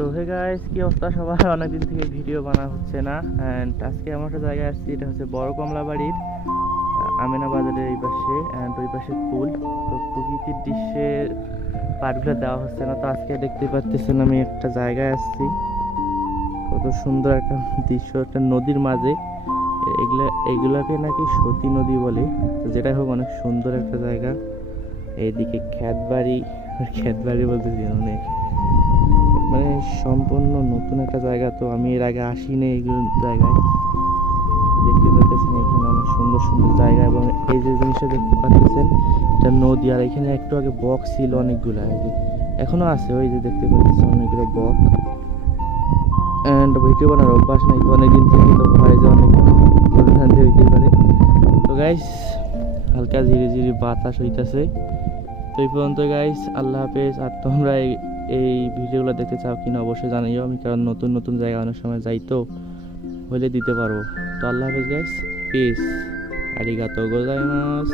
তো hey guys, কি অবস্থা সবার? অনেকদিন থেকে ভিডিও বানা হচ্ছে না। অ্যান্ড আজকে এমন একটা জায়গায় আসছি, এটা হচ্ছে বড় কমলাবাড়ির আমিনা বাজারের এই পাশে। অ্যান্ড ওই পাশে পুল। তো প্রকৃতির দৃশ্যের পার্টগুলো দেওয়া হচ্ছে না। তো আজকে দেখতে পাচ্ছেন আমি একটা জায়গায় আসছি, কত সুন্দর একটা দৃশ্য, একটা নদীর মাঝে। এগুলাকে নাকি সতী নদী বলে। তো যেটাই হোক, অনেক সুন্দর একটা জায়গা। এইদিকে ক্ষেত বাড়ি বলতেছি, মানে মানে সম্পূর্ণ নতুন একটা জায়গা। তো আমি এর আগে আসিনি এইগুলো জায়গায়। দেখতে পাচ্ছেন এখানে অনেক সুন্দর সুন্দর জায়গা, এবং এই যে জিনিসটা দেখতে পাচ্ছেন এটা নদী। আর এখানে একটু আগে বক ছিল অনেকগুলো, এখনো আছে। ওই যে দেখতে পাচ্ছেন অনেকগুলো বক। অ্যান্ড ভিডিও বানার অভ্যাস নাই তো অনেকদিন থেকে, তো হয় যে অনেক ভুলভ্রান্তি হইতে পারে। তো গাইস, হালকা ধীরে ধীরে বাতাস হইতেছে। তো এই পর্যন্ত গাইস, আল্লাহ হাফেজ। আর তোমরা এই ভিডিওগুলো দেখতে চাও কিনা অবশ্যই জানাইও। আমি কারণ নতুন নতুন জায়গা অনেক সময় যাই, তো হলে দিতে পারবো। তো আল্লাহ হাফেজ গাইস, পিস, আরিগাতো গোজাইমাস।